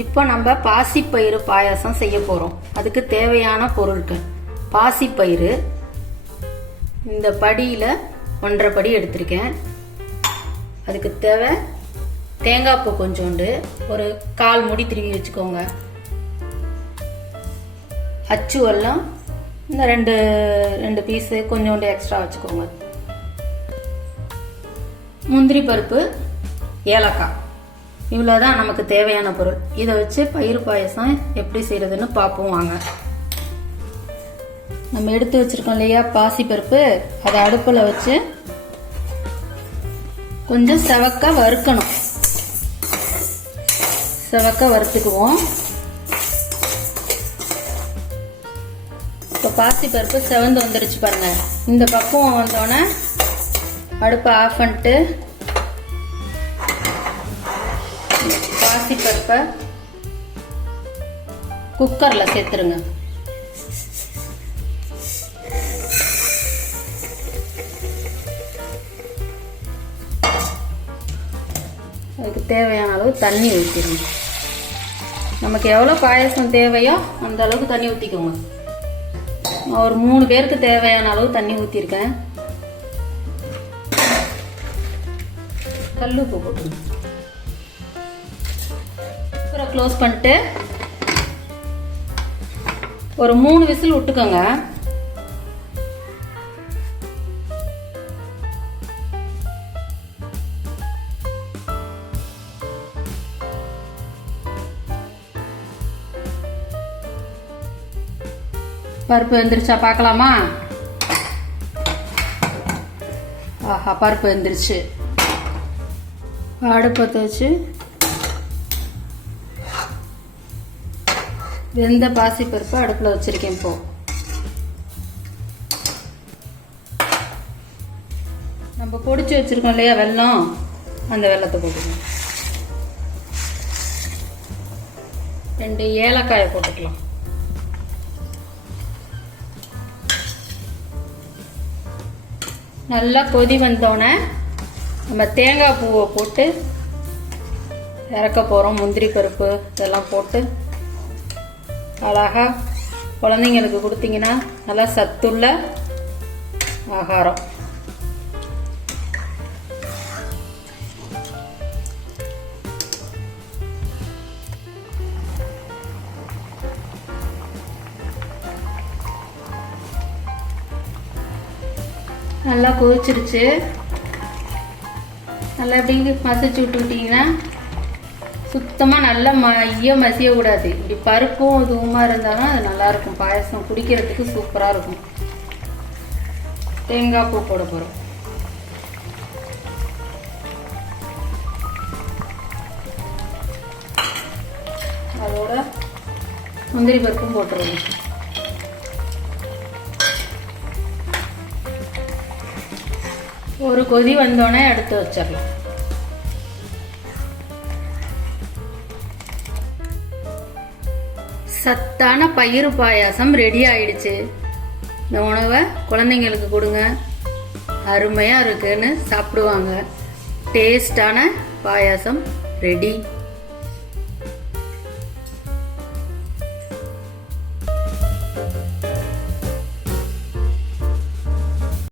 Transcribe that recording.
இப்போ நம்ம பாசிப்பயிறு பாயாசம் செய்ய போகிறோம். அதுக்கு தேவையான பொருட்கள்: பாசிப்பயிறு இந்த படியில் 1.5 படி எடுத்திருக்கேன். அதுக்கு தேவை தேங்காய் பூ கொஞ்சோண்டு, ஒரு 1/4 மூடி திருவி வச்சுக்கோங்க. அச்சு வெல்லம் இந்த ரெண்டு பீஸு கொஞ்சோண்டு எக்ஸ்ட்ரா வச்சுக்கோங்க. முந்திரி பருப்பு, ஏலக்காய், இவ்வளோதான் நமக்கு தேவையான பொருள். இதை வச்சு பயிறு பாயசம் எப்படி செய்யறதுன்னு பார்ப்போம் வாங்க. நம்ம எடுத்து வச்சிருக்கோம் இல்லையா பாசிப்பருப்பு, அதை அடுப்பில் வச்சு கொஞ்சம் செவக்க வறுக்கணும். செவக்க வறுத்துக்குவோம். இப்போ பாசிப்பருப்பு செவந்து வந்துருச்சு பாருங்க. இந்த பக்குவம் வந்தோடனே அடுப்பை ஆஃப் பண்ணிட்டு பாசிப்பருப்பை குக்கரில் சேர்த்துருங்க. அதுக்கு தேவையான அளவு தண்ணி ஊற்றிடுங்க. நமக்கு எவ்வளோ பாயசம் தேவையோ அந்த அளவுக்கு தண்ணி ஊற்றிக்கோங்க. நான் ஒரு 3 பேருக்கு தேவையான அளவு தண்ணி ஊற்றிருக்கேன். கல் உப்பு போட்டுருங்க. குக்கரை க்ளோஸ் பண்ணிட்டு ஒரு 3 விசில் விட்டுக்கோங்க. பருப்பு வெந்துருச்சா பார்க்கலாமா? ஆஹா, பருப்பு வெந்துருச்சு. அடுப்பத்தை வச்சு வெந்த பாசிப்பருப்பு அடுப்பில் வச்சிருக்கேன். இப்போ நம்ம பொடிச்சு வச்சிருக்கோம் இல்லையா வெல்லம், அந்த வெல்லத்தை போட்டுக்கணும். 2 ஏலக்காயை போட்டுக்கலாம். நல்லா கொதி வந்தோடனே நம்ம தேங்காய் பூவை போட்டு இறக்க போகிறோம். முந்திரி பருப்பு இதெல்லாம் போட்டு அழகாக குழந்தைங்களுக்கு கொடுத்தீங்கன்னா நல்லா சத்துள்ள ஆகாரம். நல்லா கொதிச்சிருச்சு. நல்லா இப்படி மசிச்சு விட்டுக்கிட்டிங்கன்னா சுத்தமாக நல்லா மசியக்கூடாது. இப்படி பருப்பும் இதுவுமா இருந்தாலும் அது நல்லாயிருக்கும். பாயசம் குடிக்கிறதுக்கு சூப்பராக இருக்கும். தேங்காய் பூ போட போகிறோம். அதோட முந்திரி பருப்பும் போட்டுருவோம். ஒரு கொதி வந்தோடனே எடுத்து வச்சிடலாம். சத்தான பயிறு பாயாசம் ரெடி ஆயிடுச்சு. இந்த உணவை குழந்தைங்களுக்கு கொடுங்க, அருமையாக இருக்குன்னு சாப்பிடுவாங்க. டேஸ்டான பாயாசம் ரெடி.